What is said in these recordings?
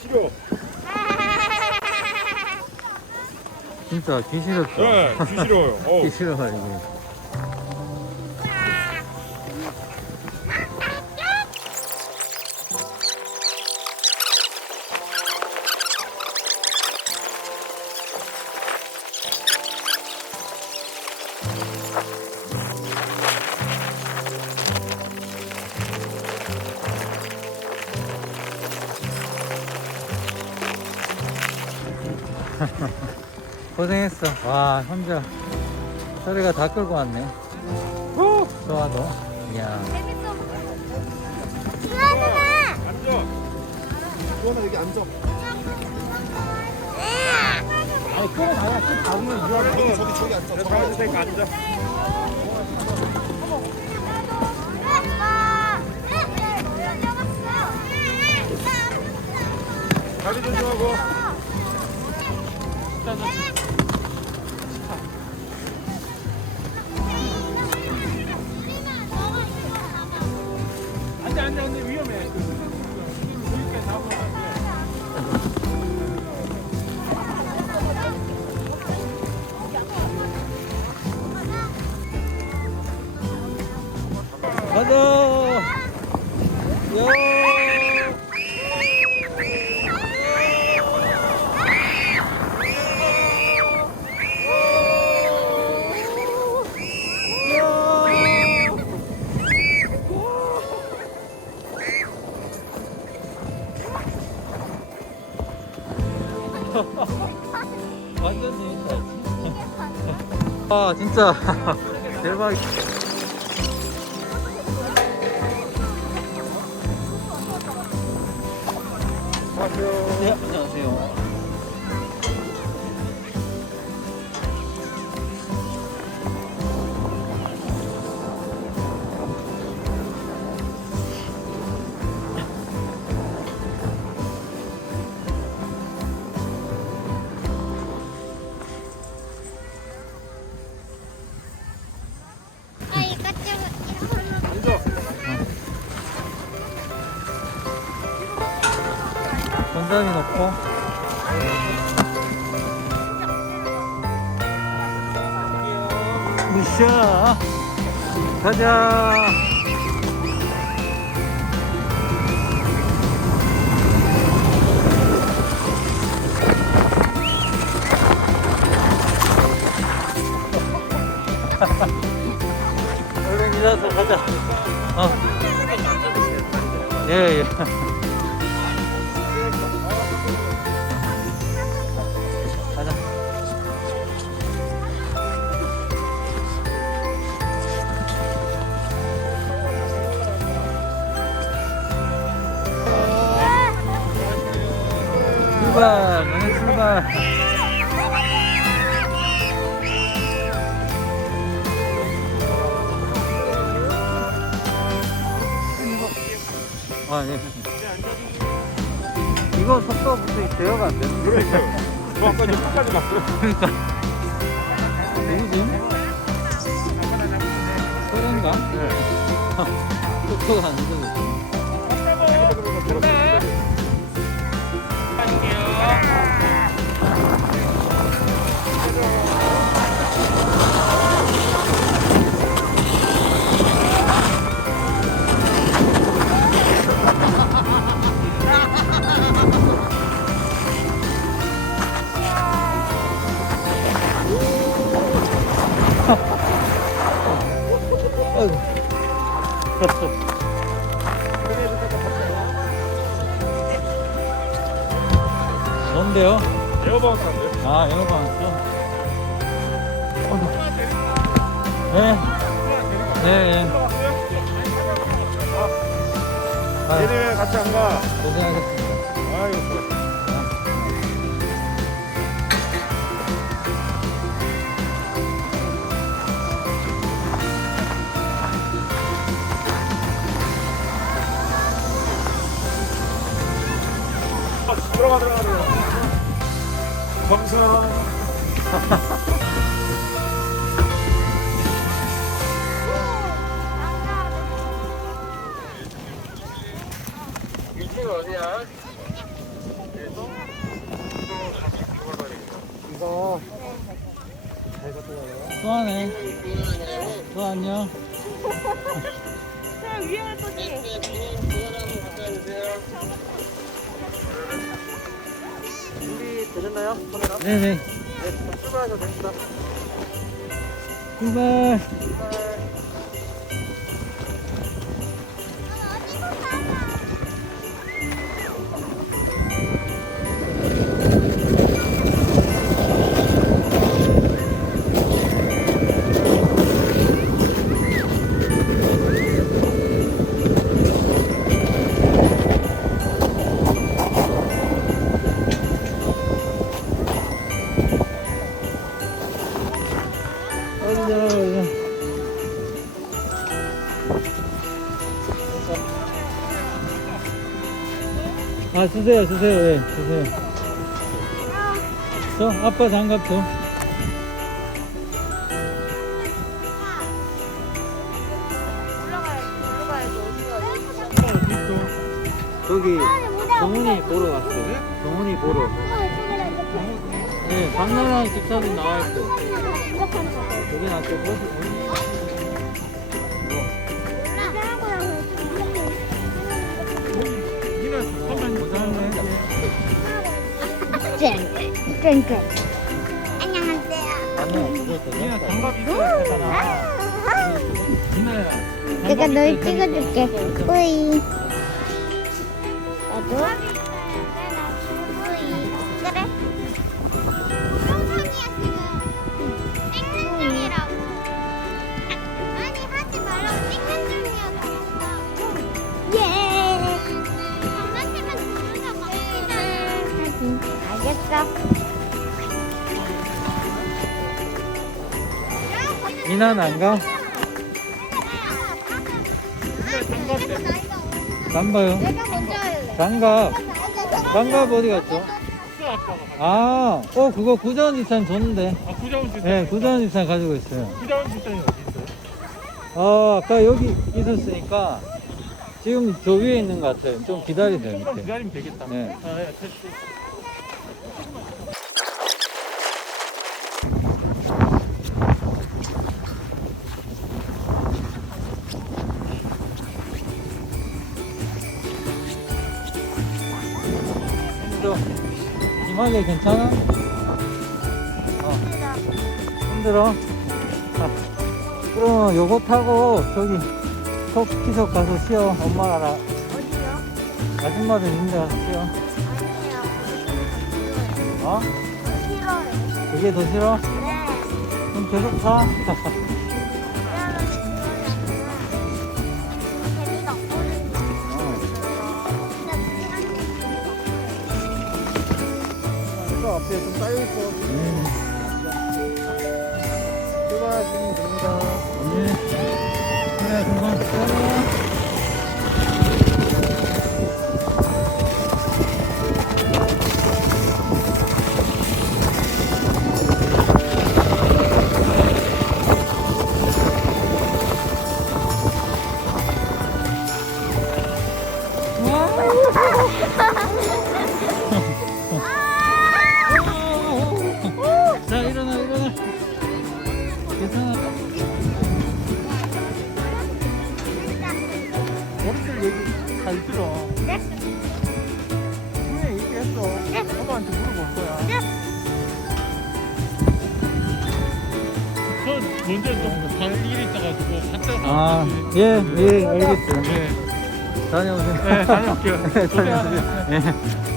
싫어. 진짜 귀 싫었어. 네, 귀 싫어요. 어. 귀 싫어가지고. 고생했어. 와, 혼자 소리가 다 끌고 왔네. 후! 좋아도. 이야. 재밌어. 수아누나. 앉아. 수원아 여기 앉아. 아니 끌어가야 또 잡으면 유아가 저기 저기 저기 앉아. 내가 잡아줄 테니까 앉아. 다리 조심하고. 앉아, 앉아, 앉아. 위험해. 그렇게 잡으면 안 돼. 가자! 야! 아, 진짜. 대박. 네, 안녕하세요. 으쌰! 가자! 얼른 일어서 가자. 어. 예, 예. 출발, 너네 출발. 아, 예. 이거 속도부터 제어가 안 되는 그래 있어요. 저 아까 이제 끝까지 갔어요. 그러니까 누구지? 소련가? 네. 속도가 안아 네. 네, 예. 아, 왜 같이 안 가? 고생하셨습니다. 아유, 그래. 들어가 들어가 들어가. 정상. 또 하네. 또 안녕. 위에 할 거지. 준비 되셨나요? 카메라? 네네. 네, 출발하셔도 됩니다. 출발. 출발. 아 주세요 주세요 예 주세요 저 아빠 장갑 줘 저기 정훈이 보러 갔어 정훈이 보러 네 박나랑 기차도 나와있고 여기 나또 버스 쨍쨍 안녕하세요. 아니야. 장갑 있어야 되잖아. 니는 내가 널 찍어줄게. 뿌이. 나도. 미나는 안 가? 안 가요 내가 먼저 할래. 장갑 장갑 어디 갔죠? 아, 어 그거 구자원 지산 줬는데 아 구자원 씨. 네 구자원 지산 가지고 있어요 구자원 씨는 어디 있어요? 아 아까 여기 있었으니까 지금 저 위에 있는 것 같아요 좀 기다리세요 조금만 밑에 기다리면 되겠다. 네. 아, 예, 됐어. 이마게 괜찮아? 어 힘들어? 아, 그럼 요거 타고 저기 터키석 가서 쉬어 엄마랑 어디요? 아줌마들 있는 데 가서 쉬어 아니에요. 어? 싫어요. 그게 더 싫어? 네. 그럼 계속 타 저 앞에 좀 쌓여있어. 음. 출발하시면 됩니다. 저 먼저 좀갈 일이 있어가지고 갔다 아, 가야지. 예, 예, 알겠어요. 네. 다녀오세요. 네, 다녀올게요. 네, 고생하세요. 다녀오세요. 예.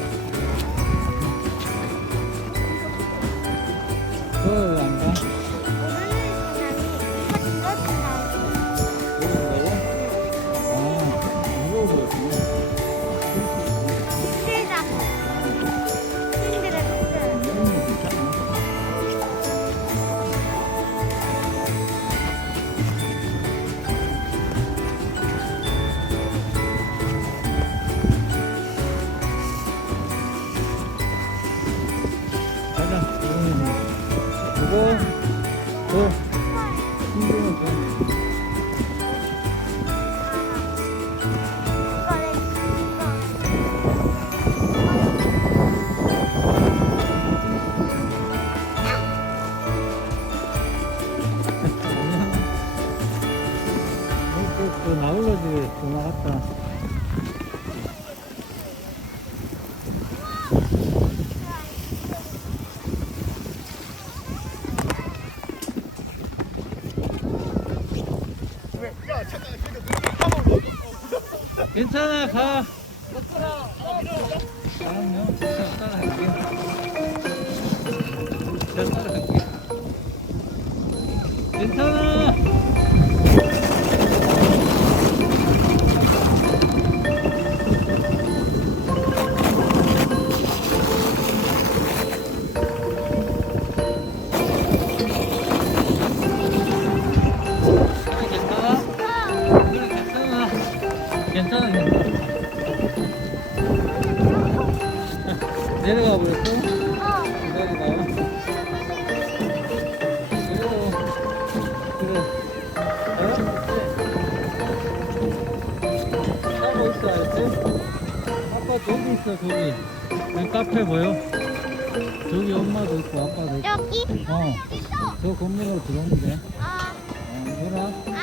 주고 더 힘들면 돼. 나올러지 전화 왔다. 괜찮아 가. 괜찮아? 아빠 저기 있어, 저기. 여기 카페 보여? 저기 엄마도 있고 아빠도 있고. 여기? 어. 저 건물로 들어오면 돼. 아. 어, 얘들아.